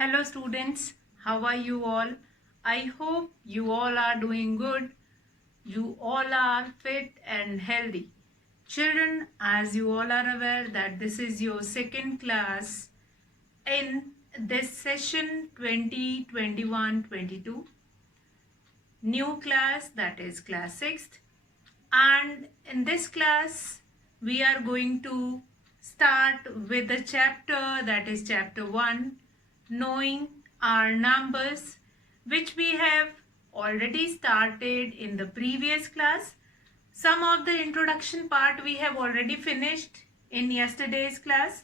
Hello students, how are you all? I hope you all are doing good. You all are fit and healthy. Children, as you all are aware that this is your second class in this session 2021-22. New class, that is class 6th. And in this class, we are going to start with the chapter, that is chapter 1, knowing our numbers, which we have already started in the previous class. Some of the introduction part we have already finished in yesterday's class,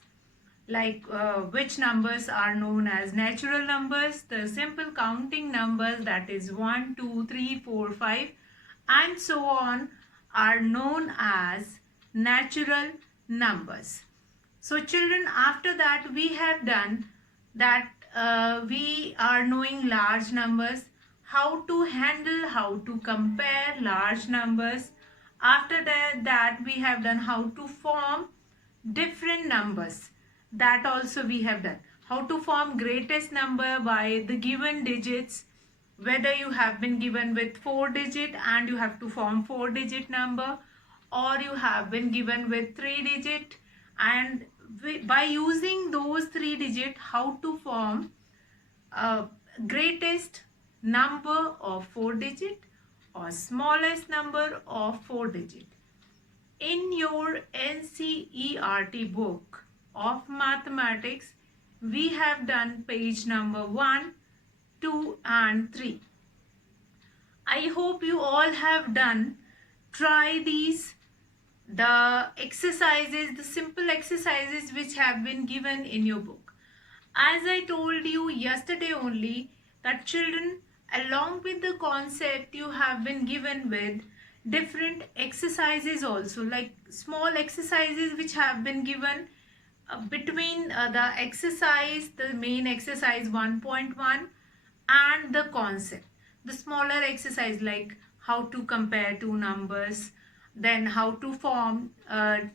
like which numbers are known as natural numbers, the simple counting numbers, that is 1, 2, 3, 4, 5, and so on, are known as natural numbers. So children, after that we have done that we are knowing large numbers, how to handle, how to compare large numbers. After that we have done how to form different numbers. That also we have done. How to form greatest number by the given digits, whether you have been given with 4 digit and you have to form 4 digit number, or you have been given with 3 digit and by using those 3 digit how to form a greatest number of 4 digit or smallest number of 4 digit. In your NCERT book of mathematics, we have done page number 1, 2 and 3. I hope you all have done. Try these, the exercises, the simple exercises which have been given in your book. As I told you yesterday only, that children, along with the concept, you have been given with different exercises also, like small exercises which have been given between the exercise, the main exercise 1.1 and the concept. The smaller exercise like how to compare two numbers, then how to form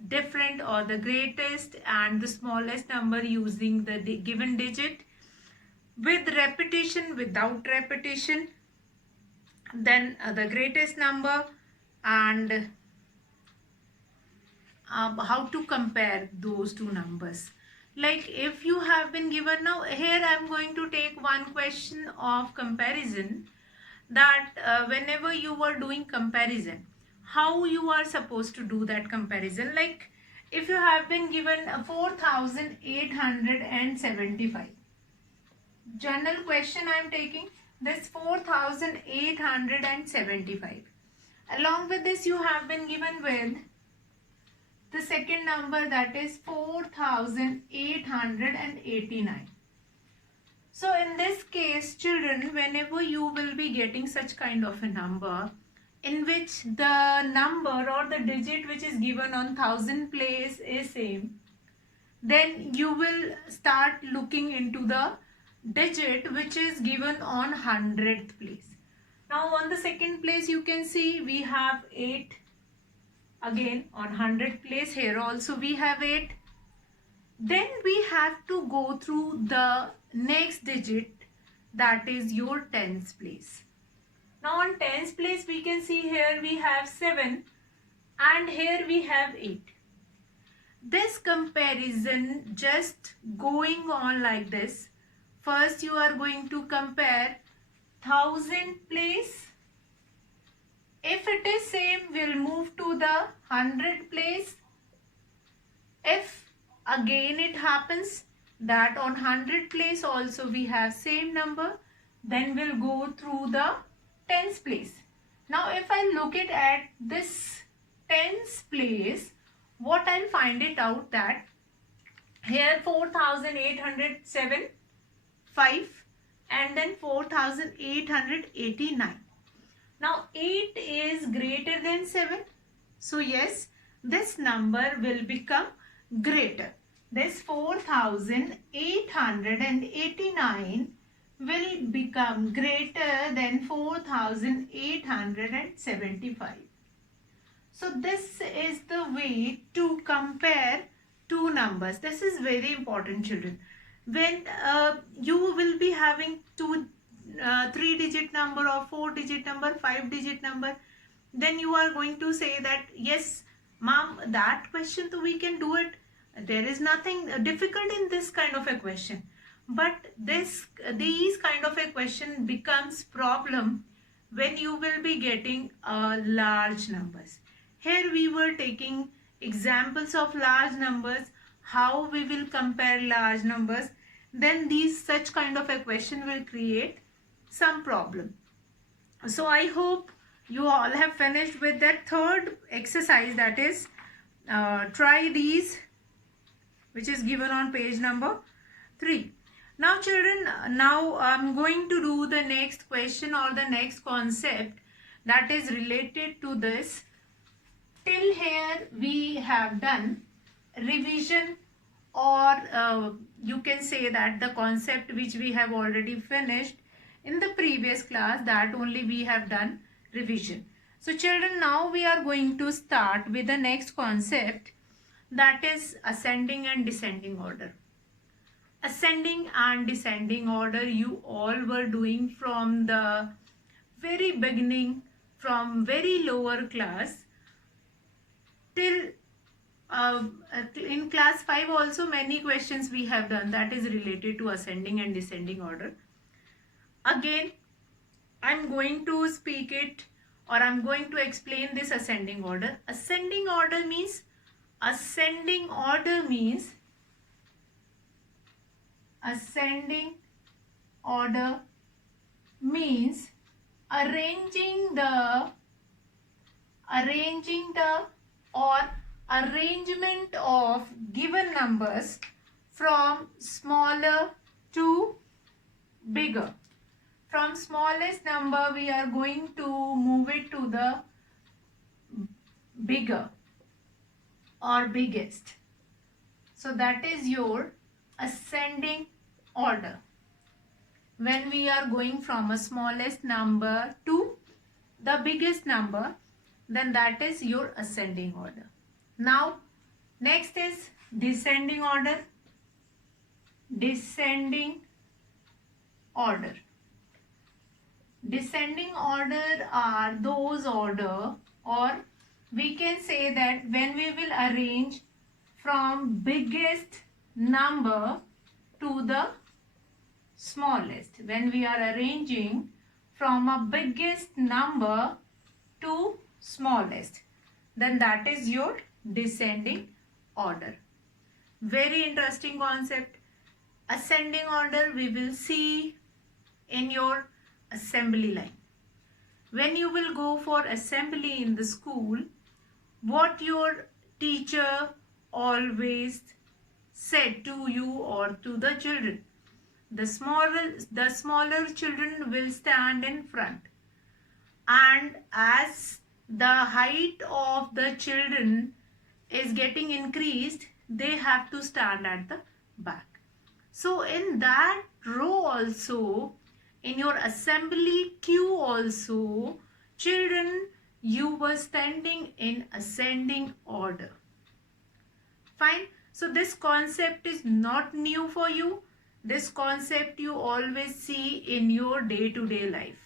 different or the greatest and the smallest number using the given digit, with repetition, without repetition, then the greatest number, and how to compare those two numbers. Like if you have been given, now here I am going to take one question of comparison, that whenever you are doing comparison, how you are supposed to do that comparison. Like if you have been given 4875, general question I am taking this 4875. Along with this you have been given with the second number, that is 4889. So in this case, children, whenever you will be getting such kind of a number in which the number or the digit which is given on thousand place is same, then you will start looking into the digit which is given on 100th place. Now on the second place you can see we have 8. Again on 100th place here also we have 8. Then we have to go through the next digit, that is your tens place. Now on tens place we can see here we have 7 and here we have 8. This comparison just going on like this. First you are going to compare thousand place. If it is same, we'll move to the 100 place. If again it happens that on 100 place also we have same number, then we'll go through the tens place. Now if I look at this tens place, what I'll find it out that here 4807, 5 and then 4889. Now 8 is greater than 7. So yes, this number will become greater. This 4889 will become greater than 4875. So this is the way to compare two numbers. This is very important, children. when you will be having two 3-digit number or 4-digit number, 5-digit number, then you are going to say that yes mom, that question so we can do it, there is nothing difficult in this kind of a question. But these kind of a question becomes problem when you will be getting large numbers. Here we were taking examples of large numbers, how we will compare large numbers, then these such kind of a question will create some problem. So I hope you all have finished with that third exercise, that is try these, which is given on page number 3. Now children, now I'm going to do the next question or the next concept that is related to this. Till here we have done revision, or you can say that the concept which we have already finished in the previous class, that only we have done revision. So children, now we are going to start with the next concept, that is ascending and descending order. Ascending and descending order you all were doing from the very beginning, from very lower class till in class 5 also many questions we have done that is related to ascending and descending order. Again I'm going to speak it, or I'm going to explain this ascending order. Ascending order means ascending order means ascending order means arranging the or arrangement of given numbers from smaller to bigger. From smallest number we are going to move it to the bigger or biggest. So that is your ascending order. When we are going from a smallest number to the biggest number, then that is your ascending order. Now next is descending order. Descending order. Descending order are those order, or we can say that when we will arrange from biggest number to the smallest. When we are arranging from a biggest number to smallest, then that is your descending order. Very interesting concept. Ascending order we will see in your assembly line. When you will go for assembly in the school, what your teacher always said to you or to the children, the smaller children will stand in front, and as the height of the children is getting increased, they have to stand at the back. So in that row also, in your assembly queue also, children, you were standing in ascending order. Fine. So this concept is not new for you. This concept you always see in your day-to-day life.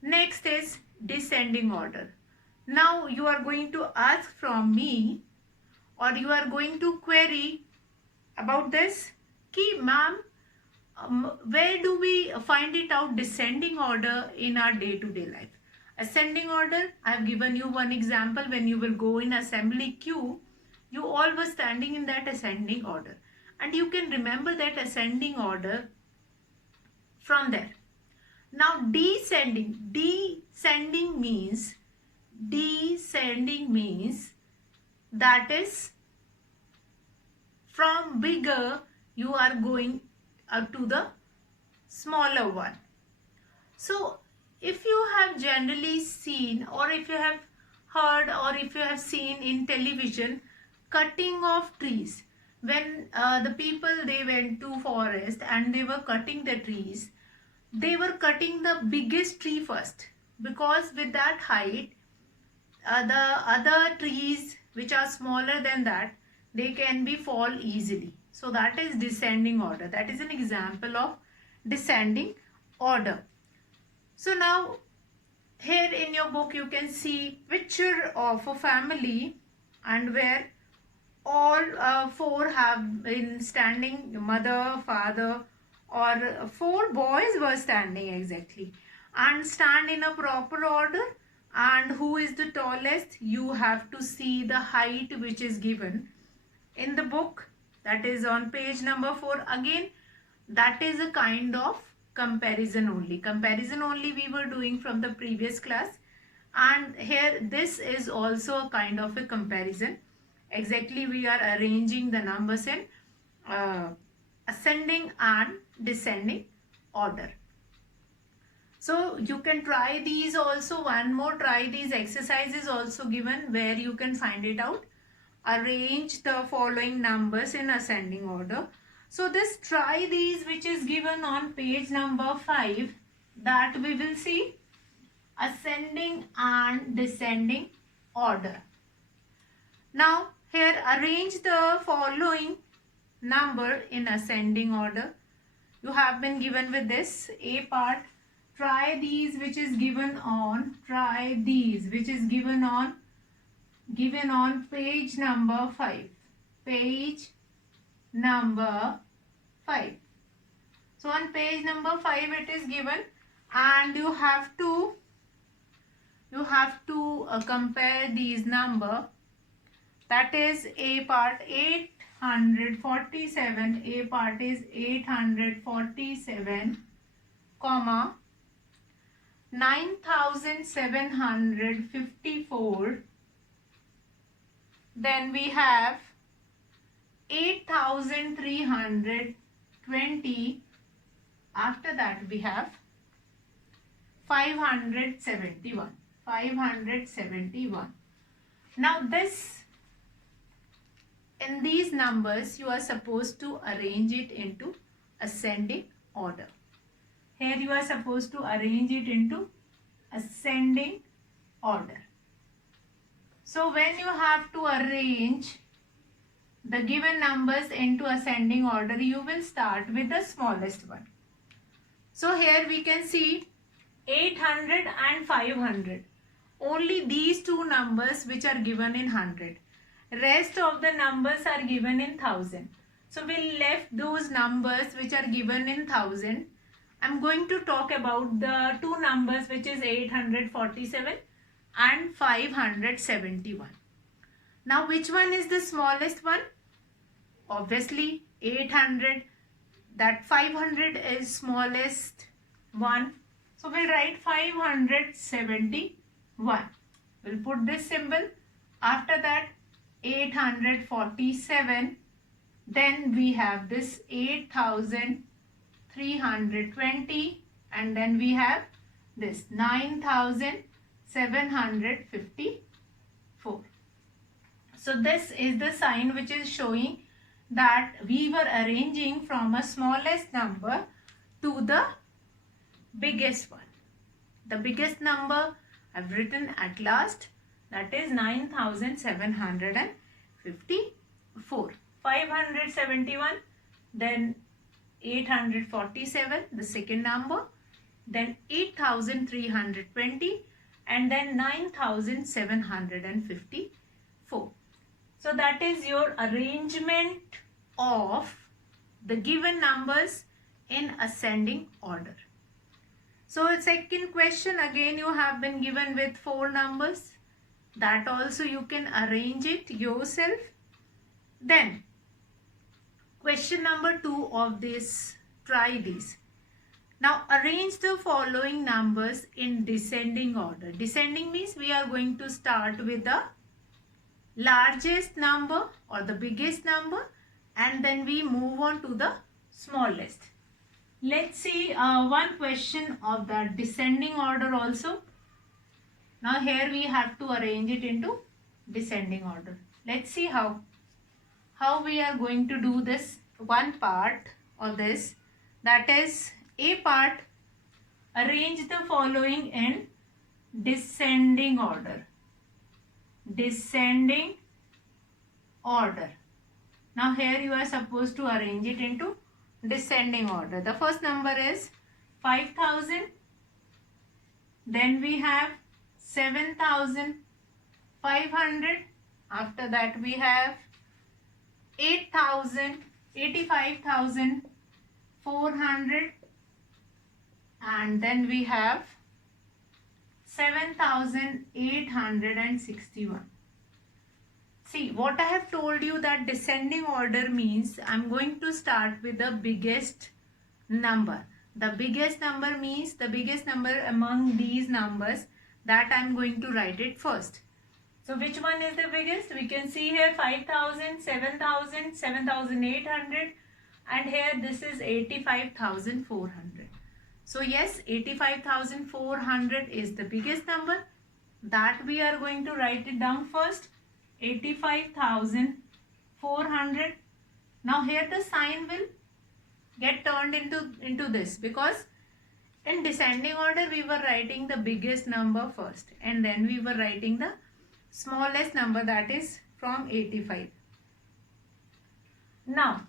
Next is descending order. Now you are going to ask from me, or you are going to query about this. Ki ma'am, where do we find it out descending order in our day-to-day life? Ascending order, I have given you one example. When you will go in assembly queue, you all were standing in that ascending order, and you can remember that ascending order from there. Now descending means that is from bigger you are going to the smaller one. So if you have generally seen, or if you have heard, or if you have seen in television, cutting of trees, when the people, they went to forest and they were cutting the trees, they were cutting the biggest tree first, because with that height the other trees which are smaller than that, they can be fall easily. So that is descending order. That is an example of descending order. So now here in your book you can see picture of a family and where all four have been standing, mother, father, or four boys were standing exactly, and stand in a proper order. And who is the tallest? You have to see the height which is given in the book, that is on page number 4. Again, that is a kind of comparison only we were doing from the previous class, and here this is also a kind of a comparison. Exactly, we are arranging the numbers in ascending and descending order. So you can try these also. One more, try these exercises also given where you can find it out. Arrange the following numbers in ascending order. So this try these which is given on page number 5, that we will see ascending and descending order. Now here arrange the following number in ascending order. You have been given with this A part. Try these which is given on given on page number 5. Page number 5. So on page number 5 it is given, and you have to compare these number. That is A part 847. A part is 847, comma 9754. Then we have 8320. After that we have 571. 571. Now this, in these numbers you are supposed to arrange it into ascending order. Here you are supposed to arrange it into ascending order. So when you have to arrange the given numbers into ascending order, you will start with the smallest one. So here we can see 800 and 500. Only these two numbers which are given in 100. Rest of the numbers are given in 1000. So we left those numbers which are given in 1000. I'm going to talk about the two numbers which is 847 and 571. Now which one is the smallest one? Obviously 800. That 500 is smallest one. So we'll write 571. We'll put this symbol. After that 847. Then we have this 8320, and then we have this 9754. So this is the sign which is showing that we were arranging from a smallest number to the biggest one. The biggest number I've written at last, that is 9754. 571, then 847, the second number, then 8320, and then 9754. So that is your arrangement of the given numbers in ascending order. So second question, again you have been given with 4 numbers. That also you can arrange it yourself. Then question number 2 of this, try this. Now arrange the following numbers in descending order. Descending means we are going to start with the largest number or the biggest number, and then we move on to the smallest. Let's see one question of the descending order also. Now here we have to arrange it into descending order. Let's see how we are going to do this. One part of this, that is A part, arrange the following in descending order. Descending order. Now here you are supposed to arrange it into descending order. The first number is 5,000. Then we have 7,500. After that we have 8,000, 85,400. And then we have 7,861. See, what I have told you, that descending order means I'm going to start with the biggest number. The biggest number means the biggest number among these numbers, that I'm going to write it first. So which one is the biggest? We can see here 5,000, 7,000, 7,800, and here this is 85,400. So yes, 85,400 is the biggest number, that we are going to write it down first. 85,400. Now here the sign will get turned into this, because in descending order we were writing the biggest number first, and then we were writing the smallest number, that is from 85. Now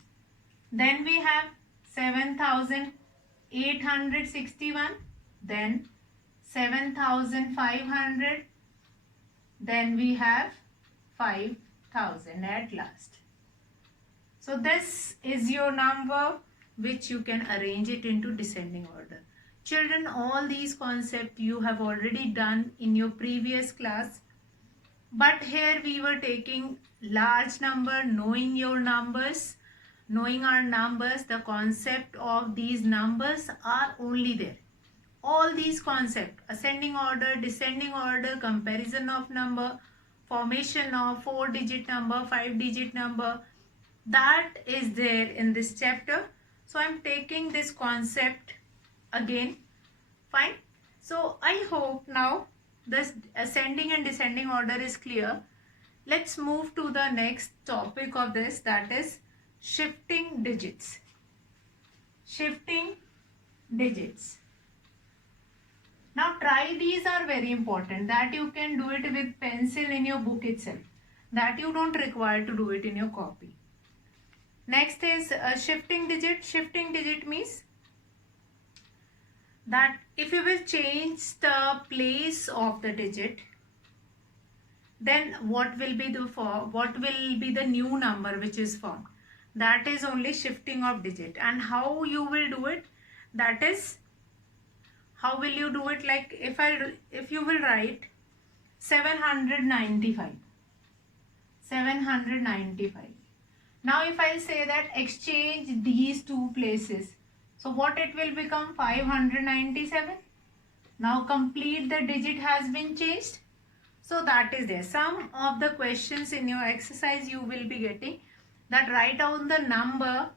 then we have 7,861, then 7,500, then we have 5,000 at last. So this is your number, which you can arrange it into descending order. Children, all these concepts you have already done in your previous class, but here we were taking large number, knowing your numbers, knowing our numbers. The concept of these numbers are only there. All these concepts, ascending order, descending order, comparison of number, formation of 4-digit number, 5-digit number, that is there in this chapter. So I'm taking this concept again. Fine. So I hope now this ascending and descending order is clear. Let's move to the next topic of this, that is shifting digits. Shifting digits. Now try, these are very important, that you can do it with pencil in your book itself, that you don't require to do it in your copy. Next is shifting digit. Shifting digit means that if you will change the place of the digit, then what will be the new number which is formed? That is only shifting of digit. And how you will do it? That is, how will you do it? Like if you will write 795. 795. Now if I say that exchange these two places, so what it will become? 597. Now complete the digit has been changed. So that is there. Some of the questions in your exercise you will be getting, that write down the number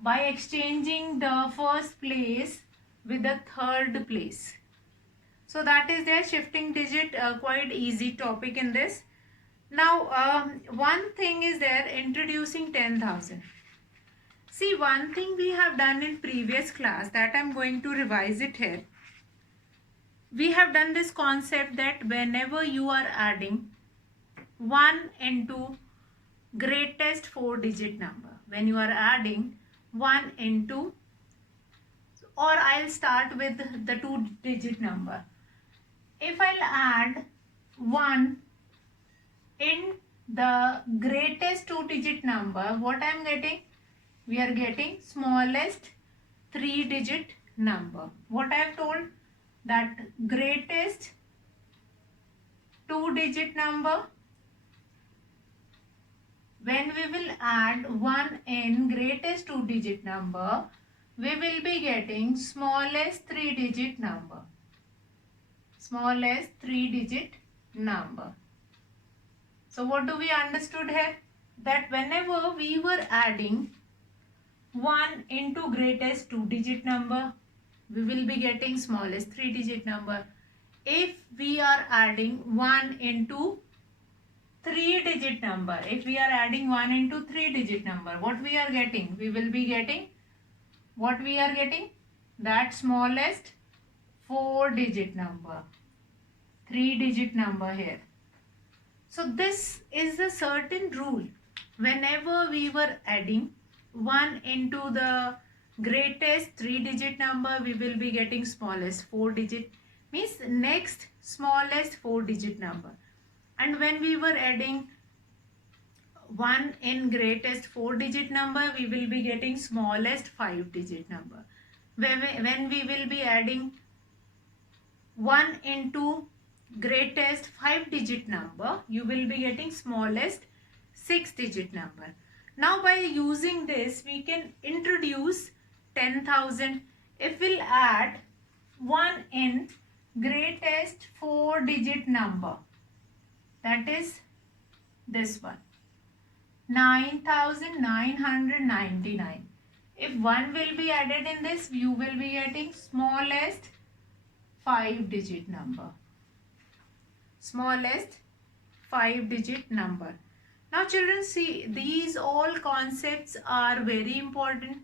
by exchanging the first place with the third place. So that is there. Shifting digit, quite easy topic in this. Now one thing is there, introducing 10,000. See, one thing we have done in previous class, that I am going to revise it here. We have done this concept that whenever you are adding 1 into greatest 4-digit number, when you are adding 1 into, or I'll start with the 2-digit number. If I'll add 1 in the greatest 2-digit number, what I'm getting? We are getting smallest 3-digit number. What I have told? That greatest 2-digit number, when we will add 1 in greatest 2-digit number, we will be getting smallest 3-digit number. Smallest 3-digit number. So what do we understood here? That whenever we were adding 1 into greatest 2-digit number, we will be getting smallest 3-digit number. If we are adding 1 into 3-digit number, if we are adding 1 into 3-digit number, what we are getting? We will be getting, what we are getting? That smallest 4-digit number. 3-digit number here. So this is a certain rule. whenever we were adding 1 into the greatest 3-digit number, we will be getting smallest 4-digit, means next smallest 4-digit number. And when we were adding 1 in greatest 4-digit number, we will be getting smallest 5-digit number. When we will be adding 1 into greatest 5-digit number, you will be getting smallest 6-digit number. Now by using this, we can introduce 10,000. If we'll add 1 in greatest 4-digit number, that is this one, 9,999. If 1 will be added in this, you will be getting smallest 5-digit number. Smallest 5-digit number. Now children, see, these all concepts are very important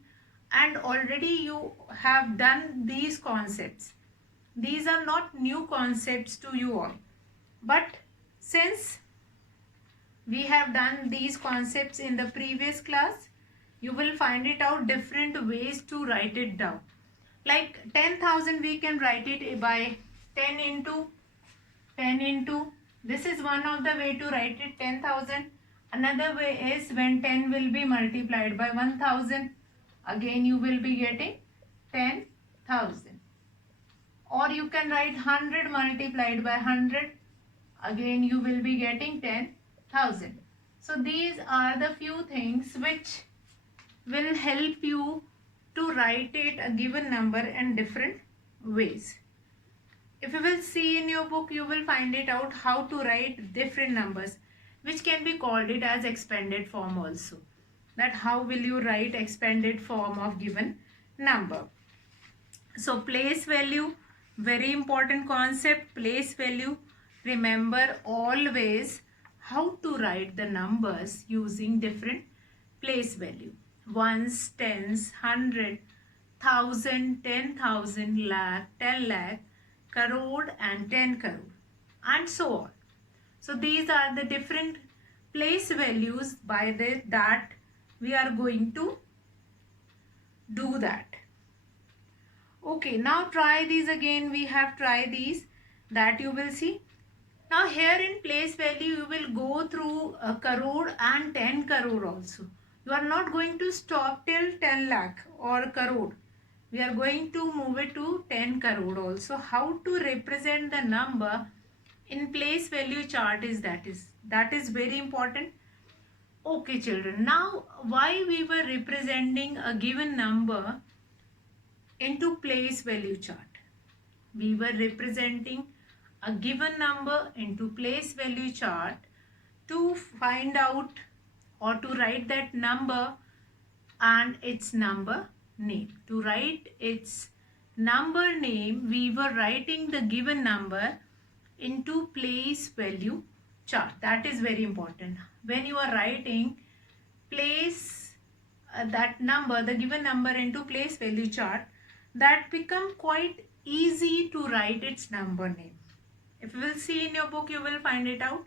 and already you have done these concepts. These are not new concepts to you all. But since we have done these concepts in the previous class, you will find it out different ways to write it down. Like 10,000, we can write it by 10 into, this is one of the way to write it, 10,000. Another way is when 10 will be multiplied by 1,000, again you will be getting 10,000. Or you can write 100 multiplied by 100, again you will be getting 10,000. So these are the few things which will help you to write it a given number in different ways. If you will see in your book, you will find it out how to write different numbers, which can be called it as expanded form also. That how will you write expanded form of given number. So place value, very important concept, place value. Remember always how to write the numbers using different place value. Ones, tens, 100, 1,000, 10,000, lakh, 10 lakh, crore and 10 crore and so on. So these are the different place values by that we are going to do that. Okay, now try these again. We have tried these that you will see. Now here in place value, you will go through a crore and 10 crore also. You are not going to stop till 10 lakh or crore. We are going to move it to 10 crore also. How to represent the number in place value chart is that is very important. Okay children, now why we were representing a given number into place value chart? We were representing a given number into place value chart to find out or to write that number and its number name. To write its number name, we were writing the given number into place value chart. That is very important. When you are writing place that number, the given number into place value chart, that become quite easy to write its number name. If you will see in your book, you will find it out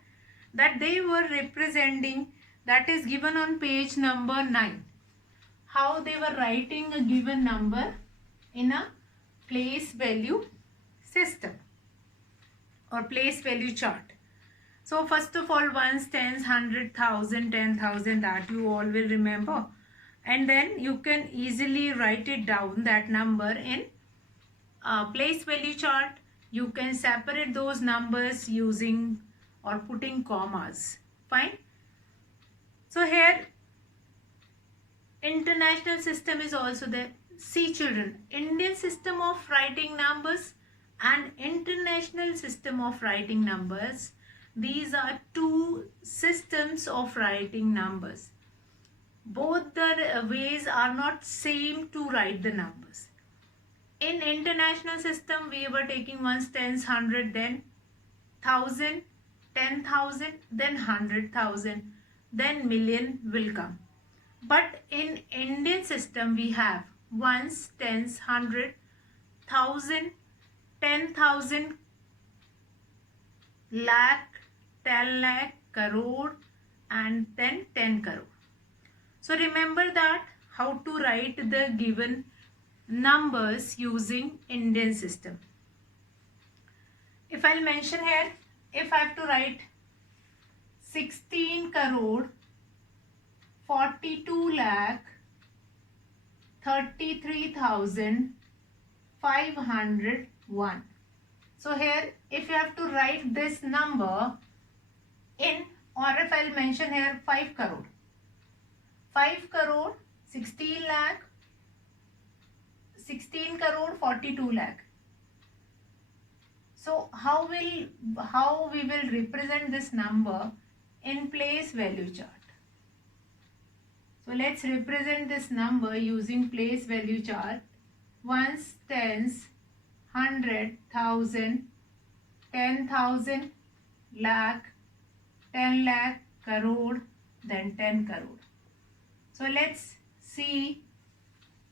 that they were representing, that is given on page number 9. How they were writing a given number in a place value system or place value chart. So first of all, ones, tens, 100, 1,000, 10,000, that you all will remember. And then you can easily write it down, that number in place value chart. You can separate those numbers using or putting commas. Fine. So here international system is also there. See children, Indian system of writing numbers and international system of writing numbers, these are two systems of writing numbers. Both the ways are not same to write the numbers. In international system, we were taking ones, tens, 100, then 1,000, 10,000, then 100,000, then million will come. But in Indian system, we have ones, tens, 100, 1,000, 10,000, lakh, 10 lakh, crore and then 10 crore. So remember that how to write the given numbers using Indian system. If I'll mention here, if I have to write 16 crore 42 lakh 33,501. So here if you have to write this number in, or if I'll mention here 5 crore. 5 crore 16 lakh 16 crore 42 lakh. So how we will represent this number in place value chart? So let's represent this number using place value chart. Ones, tens, 100, 1000, 10,000, lakh, 10 lakh, crore, then 10 crore. So let's see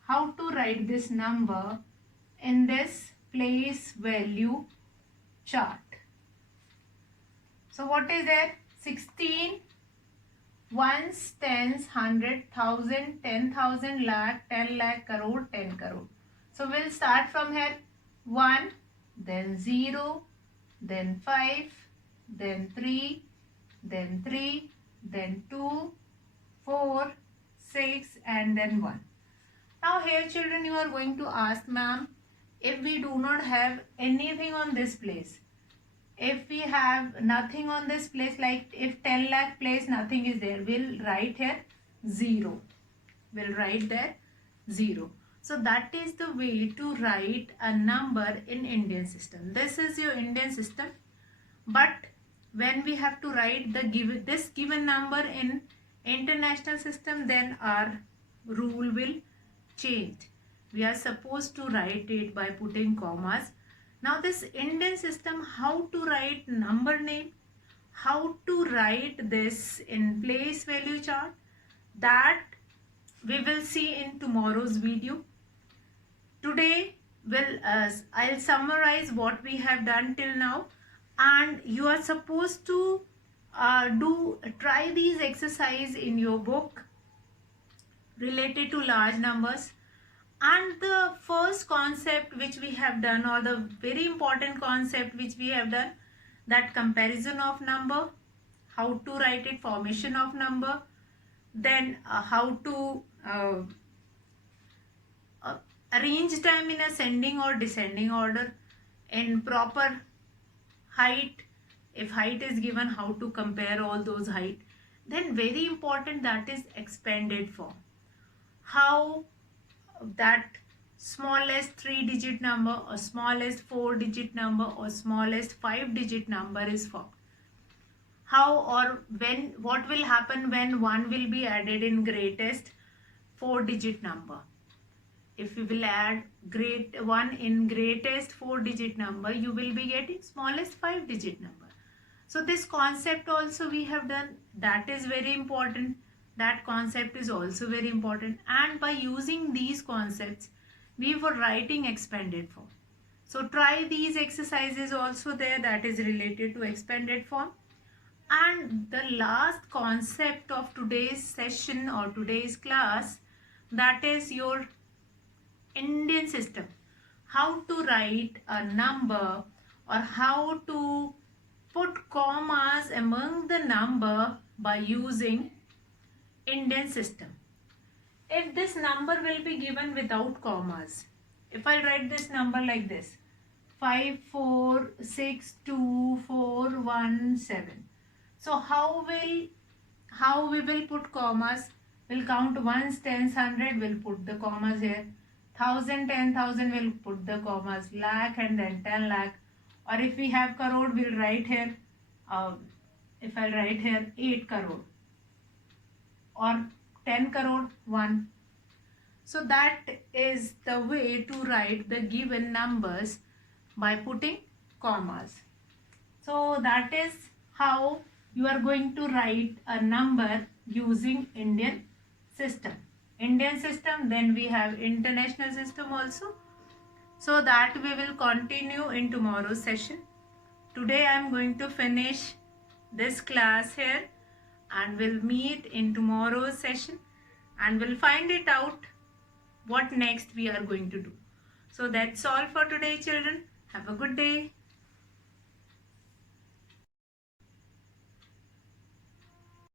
how to write this number in this place value chart. So what is there? 16, ones, tens, 100, 1000, 10,000, lakh, 10 lakh, crore, 10 crore. So we'll start from here. 1, then 0, then 5, then 3, then 3, then 2, 4, 6, and then 1. Now here children, you are going to ask, ma'am, if we do not have anything on this place, if we have nothing on this place, like if 10 lakh place nothing is there, we'll write here 0. We'll write there 0. So that is the way to write a number in Indian system. This is your Indian system. But when we have to write this given number in international system, then our rule will change. We are supposed to write it by putting commas. Now this Indian system, how to write number name, how to write this in place value chart, that we will see in tomorrow's video. Today I'll summarize what we have done till now, and you are supposed to try these exercise in your book related to large numbers. And the first concept which we have done, or the very important concept which we have done, that comparison of number, how to write it, formation of number, then how to arrange them in ascending or descending order, in proper height, if height is given, how to compare all those height. Then very important, that is expanded form, how that smallest 3-digit number or smallest 4-digit number or smallest 5-digit number is formed. How or when, what will happen when 1 will be added in greatest 4-digit number. If you will add 1 in greatest 4-digit number, you will be getting smallest 5-digit number. So this concept also we have done, that is very important. That concept is also very important, and by using these concepts we were writing expanded form. So try these exercises also there, that is related to expanded form. And the last concept of today's session or today's class, that is your Indian system, how to write a number or how to put commas among the number by using Indian system. If this number will be given without commas, if I write this number like this, 5462417, so how we will put commas? We'll count ones, tens, 100, we'll put the commas here. 1000, 10,000, we'll put the commas. Lakh and then 10 lakh. Or if we have crore, we'll write here, if I write here 8 crore. Or 10 crore 1. So that is the way to write the given numbers by putting commas. So that is how you are going to write a number using Indian system. Indian system, then we have international system also. So that we will continue in tomorrow's session. Today I am going to finish this class here, and we'll meet in tomorrow's session. and we'll find it out what next we are going to do. So that's all for today, children. Have a good day.